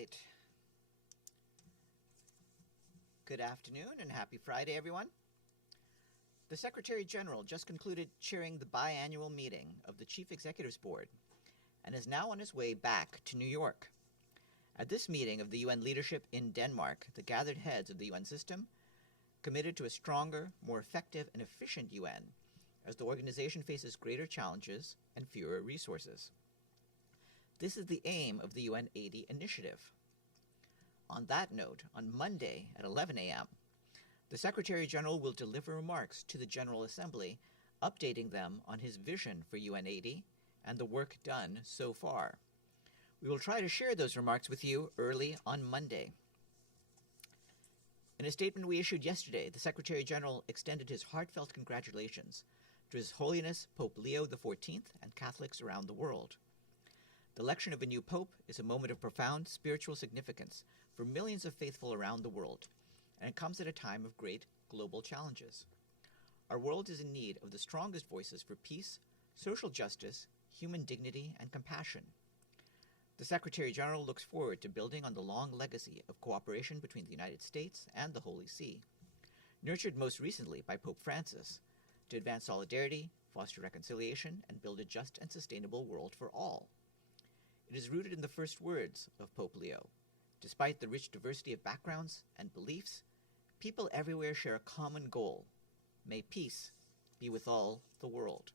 right. Good afternoon and happy Friday, everyone. The Secretary General just concluded chairing the biannual meeting of the Chief Executives Board and is now on his way back to New York. At this meeting of the UN leadership in Denmark, the gathered heads of the UN system committed to a stronger, more effective, and efficient UN as the organization faces greater challenges and fewer resources. This is the aim of the UN 80 initiative. On that note, on Monday at 11 a.m., the Secretary General will deliver remarks to the General Assembly, updating them on his vision for UN 80 and the work done so far. We will try to share those remarks with you early on Monday. In a statement we issued yesterday, the Secretary General extended his heartfelt congratulations to His Holiness Pope Leo XIV and Catholics around the world. The election of a new pope is a moment of profound spiritual significance for millions of faithful around the world, and it comes at a time of great global challenges. Our world is in need of the strongest voices for peace, social justice, human dignity, and compassion. The Secretary General looks forward to building on the long legacy of cooperation between the United States and the Holy See, nurtured most recently by Pope Francis, to advance solidarity, foster reconciliation, and build a just and sustainable world for all. It is rooted in the first words of Pope Leo. Despite the rich diversity of backgrounds and beliefs, people everywhere share a common goal. May peace be with all the world.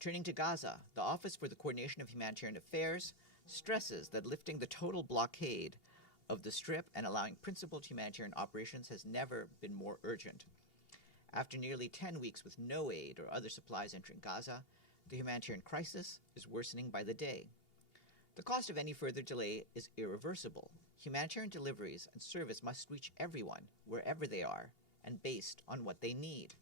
Turning to Gaza, the Office for the Coordination of Humanitarian Affairs stresses that lifting the total blockade of the Strip and allowing principled humanitarian operations has never been more urgent. After nearly 10 weeks with no aid or other supplies entering Gaza, the humanitarian crisis is worsening by the day. The cost of any further delay is irreversible. Humanitarian deliveries and service must reach everyone, wherever they are, and based on what they need.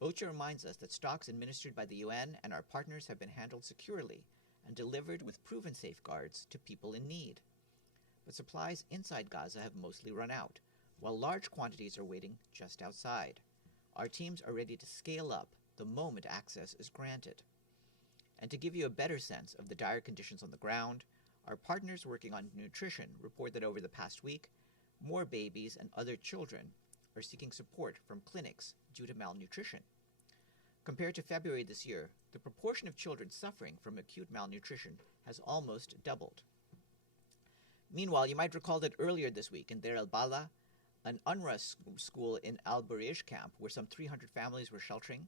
OCHA reminds us that stocks administered by the UN and our partners have been handled securely and delivered with proven safeguards to people in need. But supplies inside Gaza have mostly run out, while large quantities are waiting just outside. Our teams are ready to scale up the moment access is granted. And to give you a better sense of the dire conditions on the ground, our partners working on nutrition report that over the past week, more babies and other children are seeking support from clinics due to malnutrition. Compared to February this year, the proportion of children suffering from acute malnutrition has almost doubled. Meanwhile, you might recall that earlier this week in Deir el-Bala, an UNRWA school in Al-Barish camp, where some 300 families were sheltering,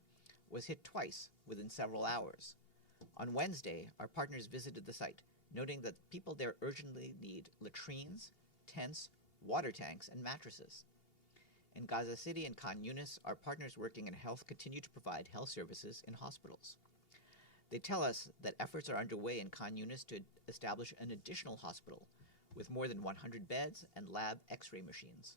was hit twice within several hours. On Wednesday, our partners visited the site, noting that people there urgently need latrines, tents, water tanks, and mattresses. In Gaza City and Khan Yunis, our partners working in health continue to provide health services in hospitals. They tell us that efforts are underway in Khan Yunis to establish an additional hospital with more than 100 beds and lab X-ray machines.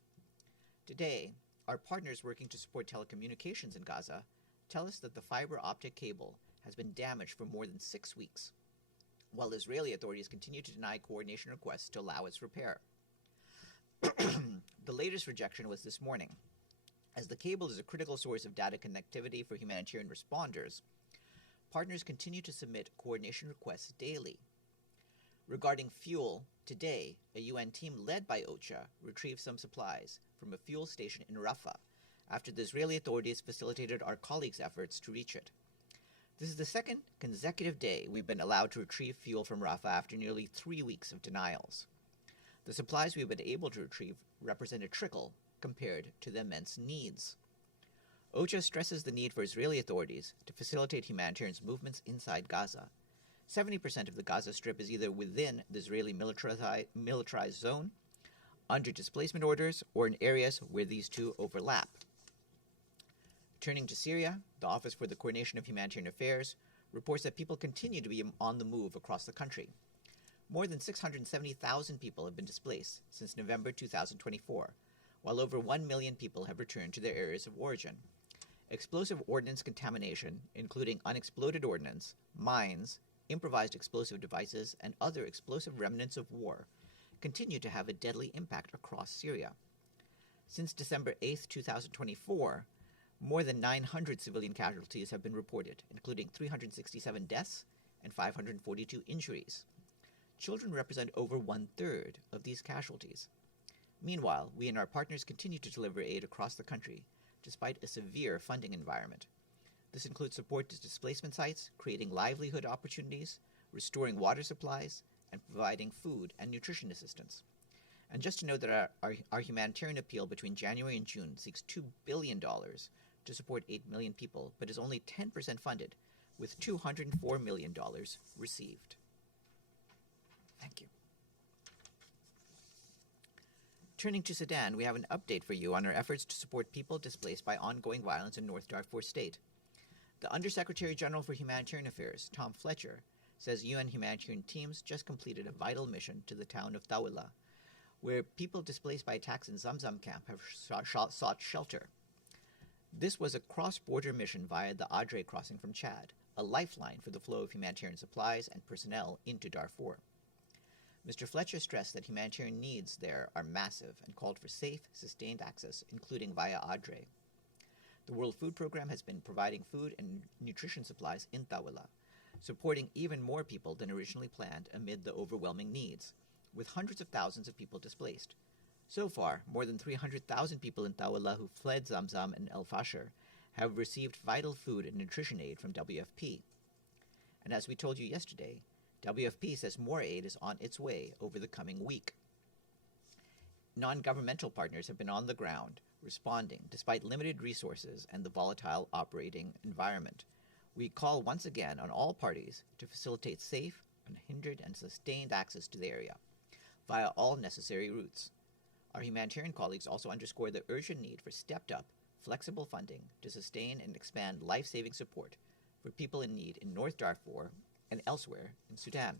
Today, our partners working to support telecommunications in Gaza tell us that the fiber optic cable has been damaged for more than 6 weeks, while Israeli authorities continue to deny coordination requests to allow its repair. The latest rejection was this morning. As the cable is a critical source of data connectivity for humanitarian responders, partners continue to submit coordination requests daily. Regarding fuel, today, a UN team led by OCHA retrieved some supplies from a fuel station in Rafah after the Israeli authorities facilitated our colleagues' efforts to reach it. This is the second consecutive day we've been allowed to retrieve fuel from Rafah after nearly 3 weeks of denials. The supplies we've been able to retrieve represent a trickle compared to the immense needs. OCHA stresses the need for Israeli authorities to facilitate humanitarian movements inside Gaza. 70% of the Gaza Strip is either within the Israeli militarized zone, under displacement orders, or in areas where these two overlap. Turning to Syria, the Office for the Coordination of Humanitarian Affairs reports that people continue to be on the move across the country. More than 670,000 people have been displaced since November 2024, while over 1 million people have returned to their areas of origin. Explosive ordnance contamination, including unexploded ordnance, mines, improvised explosive devices, and other explosive remnants of war, continue to have a deadly impact across Syria. Since December 8, 2024, more than 900 civilian casualties have been reported, including 367 deaths and 542 injuries. children represent over 1/3 of these casualties. Meanwhile, we and our partners continue to deliver aid across the country, despite a severe funding environment. This includes support to displacement sites, creating livelihood opportunities, restoring water supplies, and providing food and nutrition assistance. And just to note that our humanitarian appeal between January and June seeks $2 billion to support 8 million people, but is only 10% funded, with $204 million received. Thank you. Turning to Sudan, we have an update for you on our efforts to support people displaced by ongoing violence in North Darfur State. The Undersecretary General for Humanitarian Affairs, Tom Fletcher, says UN humanitarian teams just completed a vital mission to the town of Tawila, where people displaced by attacks in Zamzam camp have sought shelter. This was a cross-border mission via the Adre crossing from Chad, a lifeline for the flow of humanitarian supplies and personnel into Darfur. Mr. Fletcher stressed that humanitarian needs there are massive and called for safe, sustained access, including via Adre. The World Food Programme has been providing food and nutrition supplies in Tawila, supporting even more people than originally planned amid the overwhelming needs, with hundreds of thousands of people displaced. So far, more than 300,000 people in Tawila who fled Zamzam and El Fasher have received vital food and nutrition aid from WFP. And as we told you yesterday, WFP says more aid is on its way over the coming week. Non-governmental partners have been on the ground, responding despite limited resources and the volatile operating environment. We call once again on all parties to facilitate safe, unhindered, and sustained access to the area via all necessary routes. Our humanitarian colleagues also underscore the urgent need for stepped-up, flexible funding to sustain and expand life-saving support for people in need in North Darfur and elsewhere in Sudan.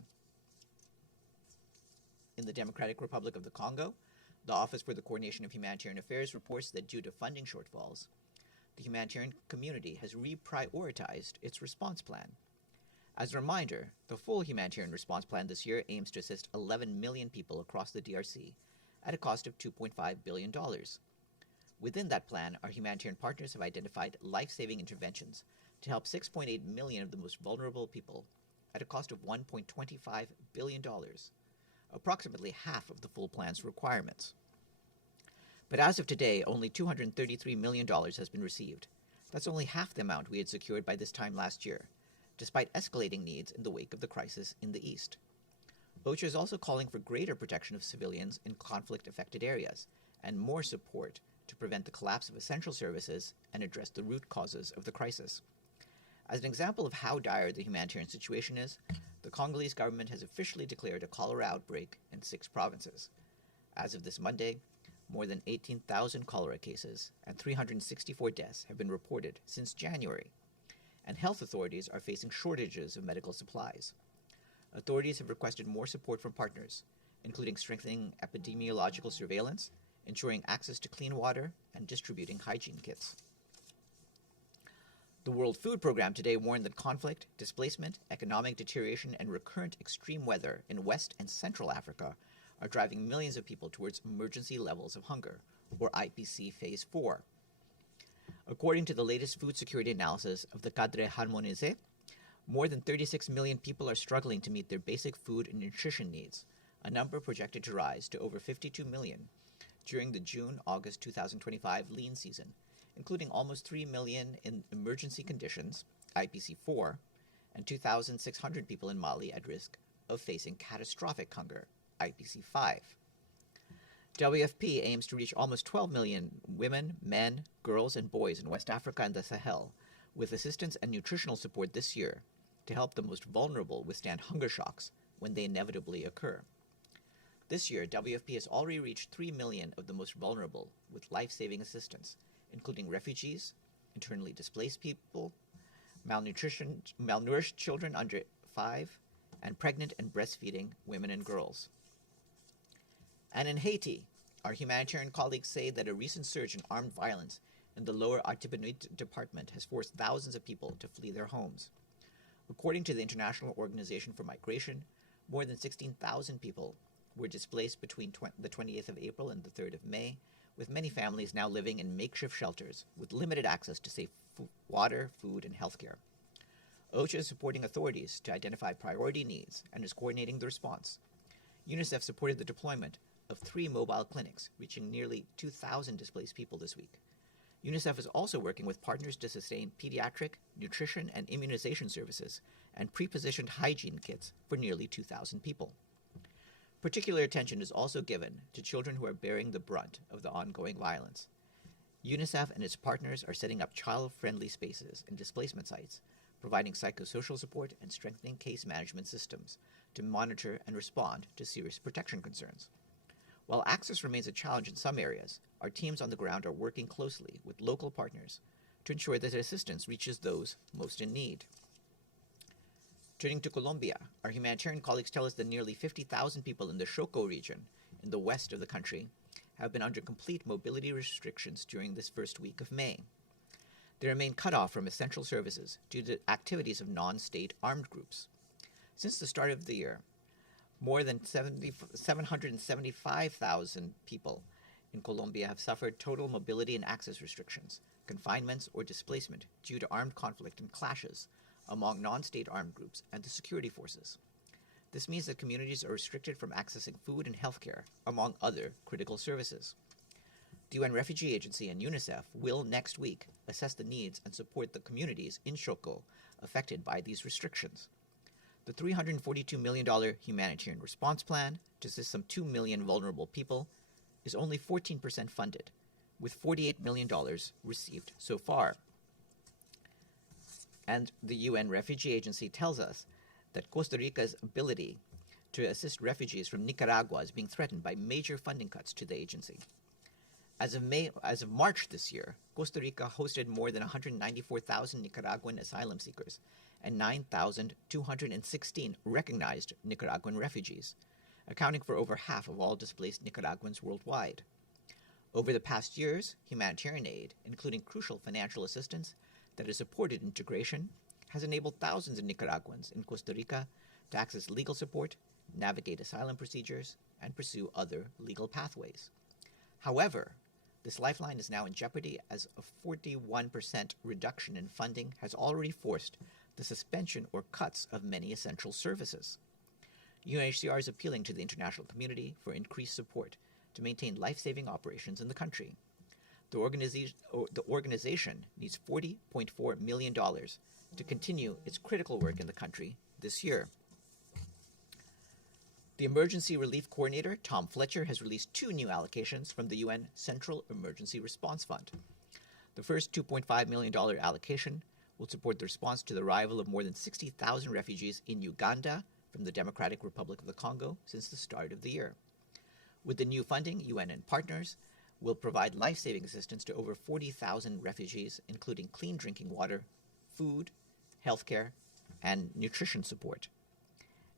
In the Democratic Republic of the Congo, the Office for the Coordination of Humanitarian Affairs reports that due to funding shortfalls, the humanitarian community has reprioritized its response plan. As a reminder, the full humanitarian response plan this year aims to assist 11 million people across the DRC at a cost of $2.5 billion. Within that plan, our humanitarian partners have identified life-saving interventions to help 6.8 million of the most vulnerable people at a cost of $1.25 billion, approximately half of the full plan's requirements. But as of today, only $233 million has been received. That's only half the amount we had secured by this time last year, despite escalating needs in the wake of the crisis in the east. OCHA is also calling for greater protection of civilians in conflict-affected areas and more support to prevent the collapse of essential services and address the root causes of the crisis. As an example of how dire the humanitarian situation is, the Congolese government has officially declared a cholera outbreak in 6 provinces. As of this Monday, more than 18,000 cholera cases and 364 deaths have been reported since January, and health authorities are facing shortages of medical supplies. Authorities have requested more support from partners, including strengthening epidemiological surveillance, ensuring access to clean water, and distributing hygiene kits. The World Food Programme today warned that conflict, displacement, economic deterioration, and recurrent extreme weather in West and Central Africa are driving millions of people towards emergency levels of hunger, or IPC Phase 4. According to the latest food security analysis of the Cadre Harmonisé, more than 36 million people are struggling to meet their basic food and nutrition needs, a number projected to rise to over 52 million during the June-August 2025 lean season, including almost 3 million in emergency conditions, IPC4, and 2,600 people in Mali at risk of facing catastrophic hunger, IPC5. WFP aims to reach almost 12 million women, men, girls, and boys in West Africa and the Sahel with assistance and nutritional support this year to help the most vulnerable withstand hunger shocks when they inevitably occur. This year, WFP has already reached 3 million of the most vulnerable with life-saving assistance, including refugees, internally displaced people, malnourished children under 5, and pregnant and breastfeeding women and girls. And in Haiti, our humanitarian colleagues say that a recent surge in armed violence in the Lower Artibonite department has forced thousands of people to flee their homes. According to the International Organization for Migration, more than 16,000 people were displaced between the 28th of April and the 3rd of May, with many families now living in makeshift shelters with limited access to safe water, food, and healthcare. OCHA is supporting authorities to identify priority needs and is coordinating the response, UNICEF supported the deployment of 3 mobile clinics, reaching nearly 2,000 displaced people this week. UNICEF is also working with partners to sustain pediatric, nutrition, and immunization services and pre-positioned hygiene kits for nearly 2,000 people. Particular attention is also given to children who are bearing the brunt of the ongoing violence. UNICEF and its partners are setting up child-friendly spaces in displacement sites, providing psychosocial support and strengthening case management systems to monitor and respond to serious protection concerns. While access remains a challenge in some areas, our teams on the ground are working closely with local partners to ensure that assistance reaches those most in need. Turning to Colombia, our humanitarian colleagues tell us that nearly 50,000 people in the Chocó region, in the west of the country, have been under complete mobility restrictions during this first week of May. They remain cut off from essential services due to activities of non-state armed groups. Since the start of the year, more than 775,000 people in Colombia have suffered total mobility and access restrictions, confinements, or displacement due to armed conflict and clashes among non-state armed groups and the security forces. This means that communities are restricted from accessing food and healthcare, among other critical services. The UN Refugee Agency and UNICEF will next week assess the needs and support the communities in Chocó affected by these restrictions. The $342 million humanitarian response plan to assist some 2 million vulnerable people is only 14% funded, with $48 million received so far. And the UN Refugee Agency tells us that Costa Rica's ability to assist refugees from Nicaragua is being threatened by major funding cuts to the agency. As of March this year, Costa Rica hosted more than 194,000 Nicaraguan asylum seekers and 9,216 recognized Nicaraguan refugees, accounting for over half of all displaced Nicaraguans worldwide. Over the past years, humanitarian aid, including crucial financial assistance that has supported integration, has enabled thousands of Nicaraguans in Costa Rica to access legal support, navigate asylum procedures, and pursue other legal pathways. However, this lifeline is now in jeopardy as a 41% reduction in funding has already forced the suspension or cuts of many essential services. UNHCR is appealing to the international community for increased support to maintain life-saving operations in the country. The organization needs $40.4 million to continue its critical work in the country this year. The Emergency Relief Coordinator, Tom Fletcher, has released 2 new allocations from the UN Central Emergency Response Fund. The first $2.5 million allocation will support the response to the arrival of more than 60,000 refugees in Uganda from the Democratic Republic of the Congo since the start of the year. With the new funding, UN and partners will provide life-saving assistance to over 40,000 refugees, including clean drinking water, food, healthcare, and nutrition support.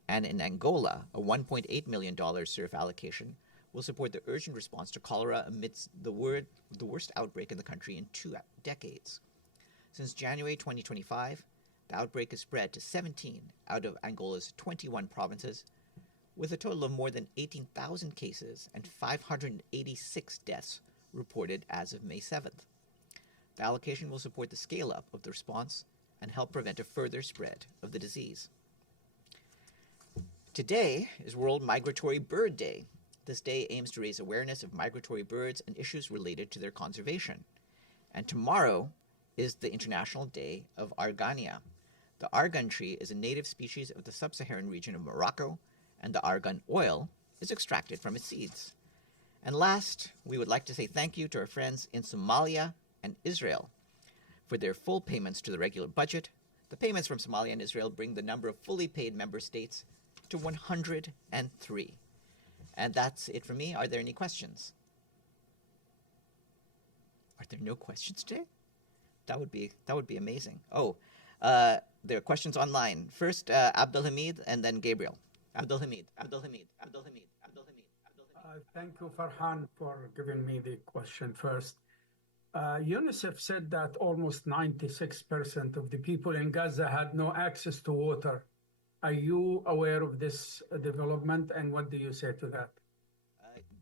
And in Angola, a $1.8 million SURF allocation will support the urgent response to cholera amidst the worst outbreak in the country in 2 decades. Since January 2025, the outbreak has spread to 17 out of Angola's 21 provinces, with a total of more than 18,000 cases and 586 deaths reported as of May 7th. The allocation will support the scale-up of the response and help prevent a further spread of the disease. Today is World Migratory Bird Day. This day aims to raise awareness of migratory birds and issues related to their conservation. And tomorrow is the International Day of Argania. The argan tree is a native species of the sub-Saharan region of Morocco, and the argan oil is extracted from its seeds. And last, we would like to say thank you to our friends in Somalia and Israel for their full payments to the regular budget. The payments from Somalia and Israel bring the number of fully paid member states to 103. And that's it for me. Are there any questions? Are there no questions today? That would be amazing. Oh, there are questions online. First, Abdelhamid, and then Gabriel. Abdelhamid. Thank you, Farhan, for giving me the question first. UNICEF said that almost 96% of the people in Gaza had no access to water. Are you aware of this development, and what do you say to that?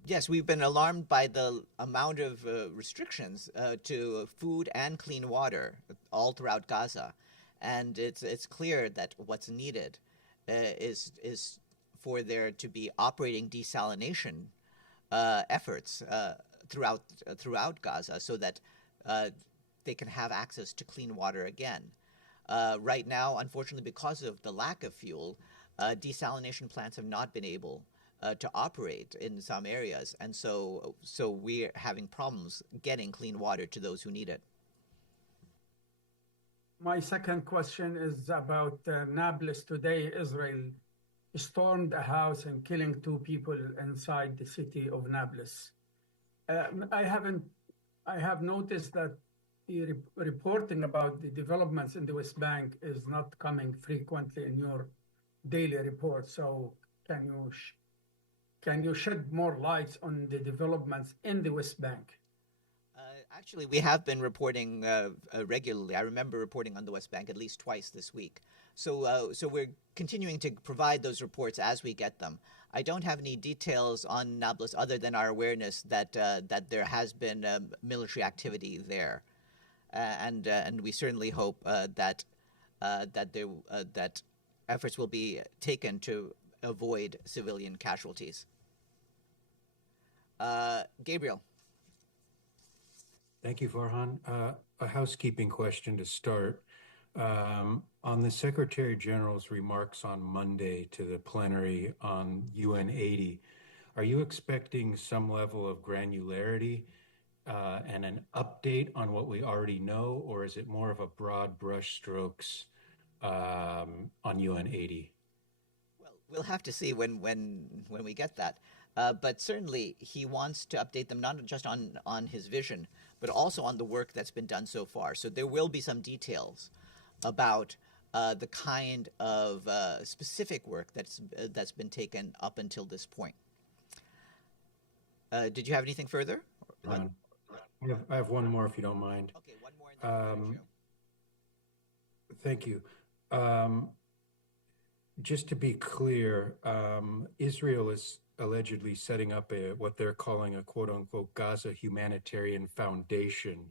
Yes, we've been alarmed by the amount of restrictions to food and clean water all throughout Gaza. And it's clear that what's needed is for there to be operating desalination efforts throughout Gaza, so that they can have access to clean water again. Right now, unfortunately, because of the lack of fuel, desalination plants have not been able to operate in some areas, and so we're having problems getting clean water to those who need it. My second question is about Nablus. Today, Israel stormed a house and killing 2 people inside the city of Nablus. I have noticed that the reporting about the developments in the West Bank is not coming frequently in your daily report. So can you shed more light on the developments in the West Bank? Actually, we have been reporting regularly. I remember reporting on the West Bank at least twice this week. So we're continuing to provide those reports as we get them. I don't have any details on Nablus other than our awareness that there has been military activity there, and we certainly hope that efforts will be taken to avoid civilian casualties. Gabriel. Thank you, Farhan. A housekeeping question to start. On the Secretary General's remarks on Monday to the plenary on UN 80, are you expecting some level of granularity and an update on what we already know, or is it more of a broad brushstrokes on UN 80? Well, we'll have to see when we get that. But certainly he wants to update them not just on his vision, but also on the work that's been done so far. So there will be some details about the kind of specific work that's been taken up until this point. Did you have anything further? I have one more, if you don't mind. Okay, one more. Thank you. Just to be clear, Israel is allegedly setting up what they're calling a quote-unquote Gaza Humanitarian Foundation.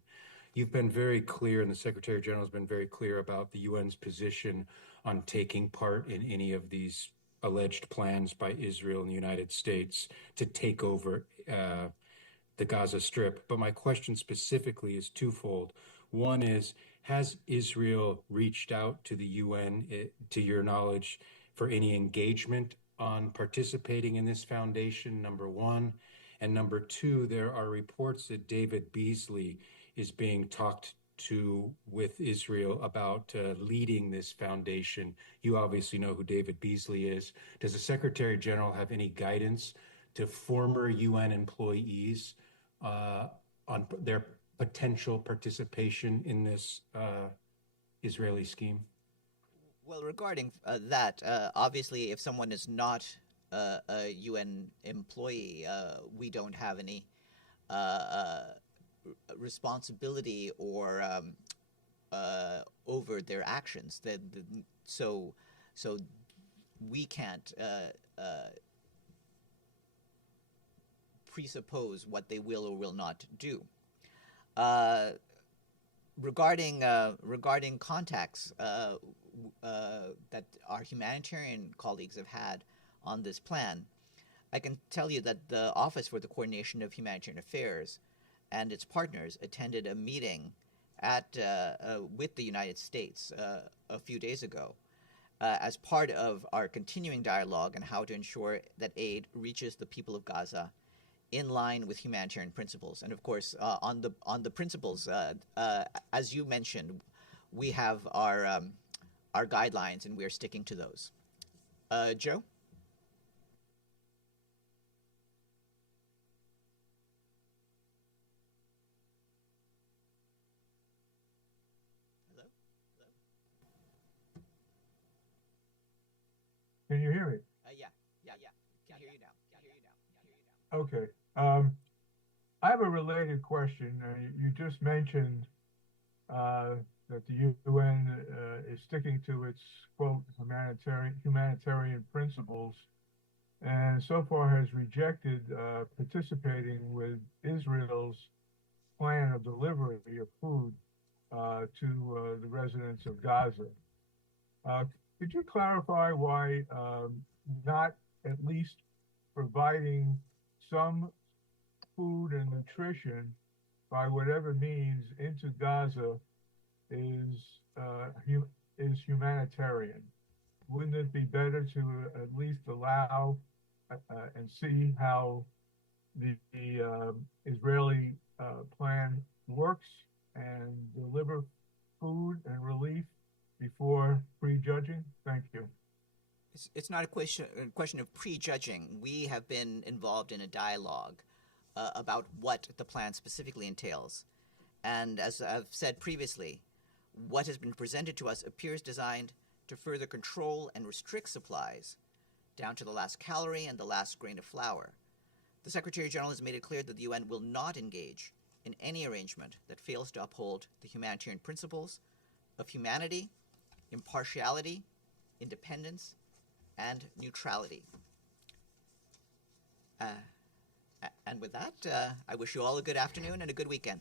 You've been very clear, and the Secretary General has been very clear about the UN's position on taking part in any of these alleged plans by Israel and the United States to take over the Gaza Strip. But my question specifically is twofold. One is, has Israel reached out to the UN, to your knowledge, for any engagement on participating in this foundation, number one? And number two, there are reports that David Beasley is being talked to with Israel about leading this foundation. You obviously know who David Beasley is. Does the Secretary General have any guidance to former UN employees on their potential participation in this Israeli scheme? Well, regarding that, obviously, if someone is not a UN employee, we don't have any responsibility or over their actions. So we can't presuppose what they will or will not do. Regarding contacts that our humanitarian colleagues have had on this plan, I can tell you that the Office for the Coordination of Humanitarian Affairs and its partners attended a meeting with the United States a few days ago as part of our continuing dialogue on how to ensure that aid reaches the people of Gaza in line with humanitarian principles. And of course, on the principles, as you mentioned, we have our guidelines, and we are sticking to those. Joe? Hello? Can you hear me? Yeah. Can hear you now. Okay. I have a related question. You just mentioned that the UN is sticking to its, quote, humanitarian principles, and so far has rejected participating with Israel's plan of delivery of food to the residents of Gaza. Could you clarify why not at least providing some food and nutrition by whatever means into Gaza is humanitarian. Wouldn't it be better to at least allow and see how the Israeli plan works and deliver food and relief before prejudging? Thank you. It's not a question of prejudging. We have been involved in a dialogue about what the plan specifically entails. And as I've said previously, what has been presented to us appears designed to further control and restrict supplies down to the last calorie and the last grain of flour. The Secretary General has made it clear that the UN will not engage in any arrangement that fails to uphold the humanitarian principles of humanity, impartiality, independence, and neutrality. And with that, I wish you all a good afternoon and a good weekend.